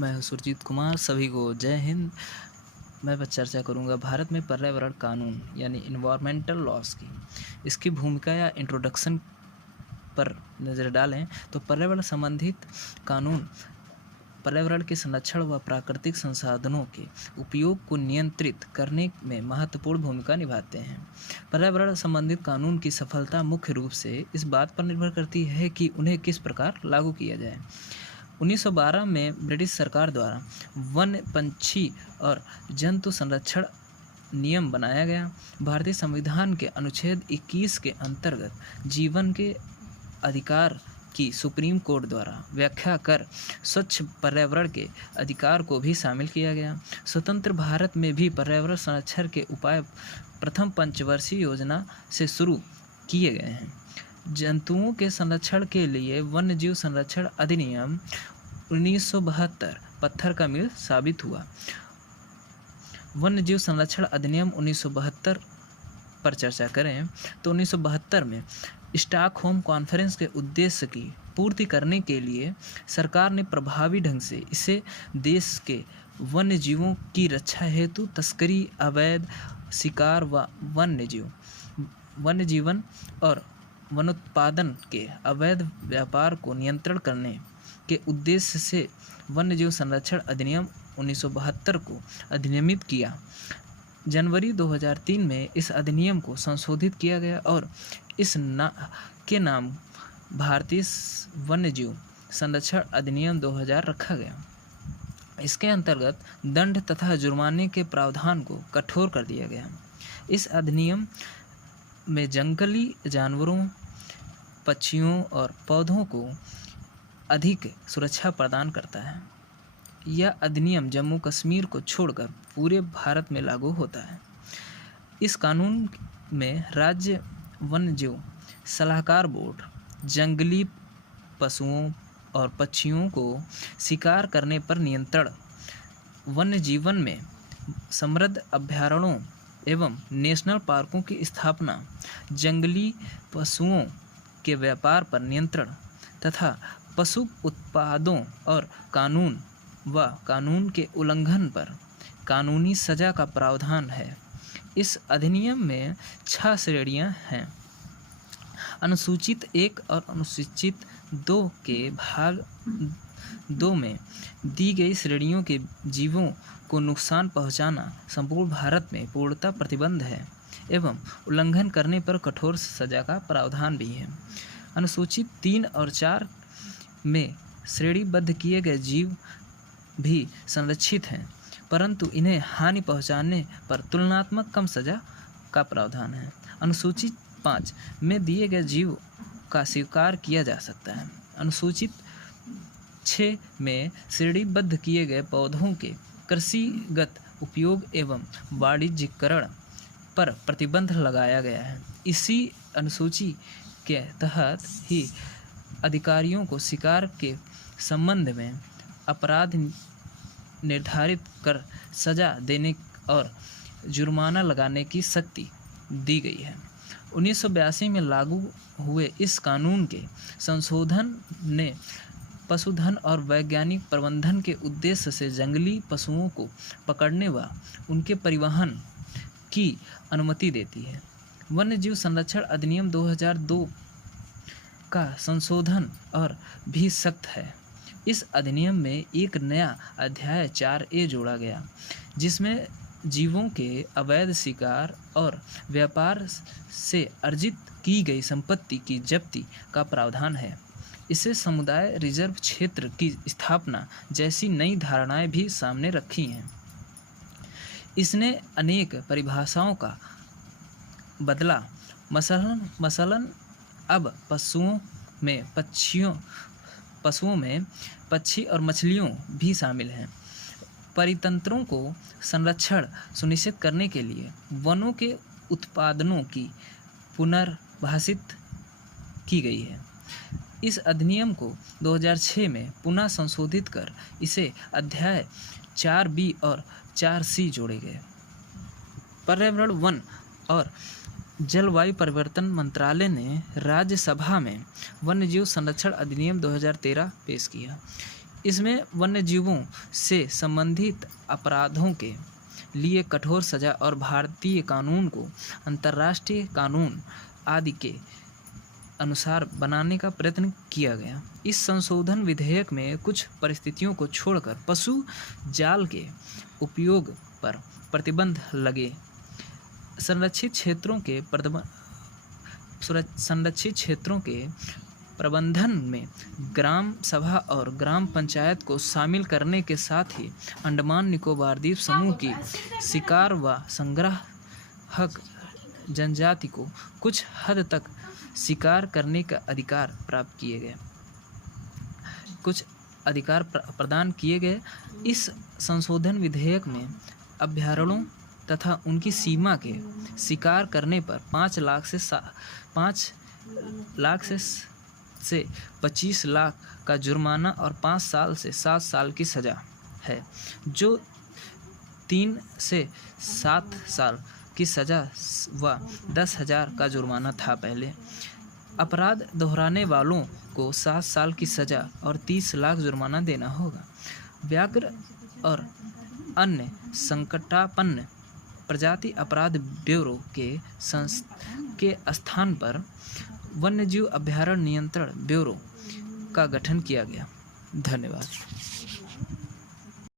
मैं हूं सुरजीत कुमार। सभी को जय हिंद। मैं बस चर्चा करूंगा भारत में पर्यावरण कानून यानी इन्वायरमेंटल लॉज की, इसकी भूमिका या इंट्रोडक्शन पर नज़र डालें तो पर्यावरण संबंधित कानून पर्यावरण के संरक्षण व प्राकृतिक संसाधनों के उपयोग को नियंत्रित करने में महत्वपूर्ण भूमिका निभाते हैं। पर्यावरण संबंधित कानून की सफलता मुख्य रूप से इस बात पर निर्भर करती है कि उन्हें किस प्रकार लागू किया जाए। 1912 में ब्रिटिश सरकार द्वारा वन्य, पंछी और जंतु संरक्षण नियम बनाया गया। भारतीय संविधान के अनुच्छेद 21 के अंतर्गत जीवन के अधिकार की सुप्रीम कोर्ट द्वारा व्याख्या कर स्वच्छ पर्यावरण के अधिकार को भी शामिल किया गया। स्वतंत्र भारत में भी पर्यावरण संरक्षण के उपाय प्रथम पंचवर्षीय योजना से शुरू किए गए हैं। जंतुओं के संरक्षण के लिए वन्यजीव संरक्षण अधिनियम 1972 पत्थर का मील साबित हुआ। वन्यजीव संरक्षण अधिनियम 1972 पर चर्चा करें तो 1972 में स्टॉकहोम कॉन्फ्रेंस के उद्देश्य की पूर्ति करने के लिए सरकार ने प्रभावी ढंग से इसे देश के वन्यजीवों की रक्षा हेतु तस्करी, अवैध शिकार व वन्यजीवन और वनोत्पादन के अवैध व्यापार को नियंत्रण करने के उद्देश्य से वन्यजीव संरक्षण अधिनियम 1972 को अधिनियमित किया। जनवरी 2003 में इस अधिनियम को संशोधित किया गया और इस नाम भारतीय वन्यजीव संरक्षण अधिनियम 2000 रखा गया। इसके अंतर्गत दंड तथा जुर्माने के प्रावधान को कठोर कर दिया गया। इस अधिनियम में जंगली जानवरों, पक्षियों और पौधों को अधिक सुरक्षा प्रदान करता है। यह अधिनियम जम्मू कश्मीर को छोड़कर पूरे भारत में लागू होता है। इस कानून में राज्य वन्यजीव सलाहकार बोर्ड जंगली पशुओं और पक्षियों को शिकार करने पर नियंत्रण, वन्य जीवन में समृद्ध अभयारण्यों एवं नेशनल पार्कों की स्थापना, जंगली पशुओं के व्यापार पर नियंत्रण तथा पशु उत्पादों और कानून के उल्लंघन पर कानूनी सजा का प्रावधान है। इस अधिनियम में 6 श्रेणियां हैं। अनुसूचित 1 और अनुसूचित 2 के भाग 2 में दी गई श्रेणियों के जीवों को नुकसान पहुंचाना संपूर्ण भारत में पूर्णतः प्रतिबंध है एवं उल्लंघन करने पर कठोर सजा का प्रावधान भी है। अनुसूचित 3 और 4 में श्रेणीबद्ध किए गए जीव भी संरक्षित हैं, परंतु इन्हें हानि पहुंचाने पर तुलनात्मक कम सजा का प्रावधान है। अनुसूचित 5 में दिए गए जीव का शिकार किया जा सकता है। अनुसूचित 6 में श्रेणीबद्ध किए गए पौधों के कृषिगत उपयोग एवं वाणिज्यीकरण पर प्रतिबंध लगाया गया है। इसी अनुसूची के तहत ही अधिकारियों को शिकार के संबंध में अपराध निर्धारित कर सजा देने और जुर्माना लगाने की शक्ति दी गई है। 1982 में लागू हुए इस कानून के संशोधन ने पशुधन और वैज्ञानिक प्रबंधन के उद्देश्य से जंगली पशुओं को पकड़ने व उनके परिवहन की अनुमति देती है। वन्यजीव संरक्षण अधिनियम 2002 का संशोधन और भी सख्त है। इस अधिनियम में एक नया अध्याय 4A जोड़ा गया, जिसमें जीवों के अवैध शिकार और व्यापार से अर्जित की गई संपत्ति की जब्ती का प्रावधान है। इससे समुदाय रिजर्व क्षेत्र की स्थापना जैसी नई धारणाएं भी सामने रखी हैं। इसने अनेक परिभाषाओं का बदला, मसलन अब पशुओं में पक्षी और मछलियों भी शामिल हैं। परितंत्रों को संरक्षण सुनिश्चित करने के लिए वनों के उत्पादनों की पुनर्भाषित की गई है। इस अधिनियम को 2006 में पुनः संशोधित कर इसे अध्याय 4B और 4C जोड़े गए। पर्यावरण, वन और जलवायु परिवर्तन मंत्रालय ने राज्यसभा में वन्यजीव संरक्षण अधिनियम 2013 पेश किया। इसमें वन्यजीवों से संबंधित अपराधों के लिए कठोर सजा और भारतीय कानून को अंतर्राष्ट्रीय कानून आदि के अनुसार बनाने का प्रयत्न किया गया। इस संशोधन विधेयक में कुछ परिस्थितियों को छोड़कर पशु जाल के उपयोग पर प्रतिबंध लगे। संरक्षित क्षेत्रों के प्रबंधन में ग्राम सभा और ग्राम पंचायत को शामिल करने के साथ ही अंडमान निकोबार द्वीप समूह की शिकार व संग्राहक जनजाति को कुछ हद तक शिकार करने का अधिकार प्राप्त किए गए, कुछ अधिकार प्रदान किए गए। इस संशोधन विधेयक में अभयारण्यों तथा उनकी सीमा के शिकार करने पर 5 लाख से 25 लाख का जुर्माना और 5 साल से 7 साल की सज़ा है, जो 3 से 7 साल की सज़ा व 10,000 का जुर्माना था पहले। अपराध दोहराने वालों को 7 साल की सज़ा और 30 लाख जुर्माना देना होगा। व्याघ्र और अन्य संकटापन्न प्रजाति अपराध ब्यूरो के स्थान पर वन्यजीव अभयारण्य नियंत्रण ब्यूरो का गठन किया गया। धन्यवाद।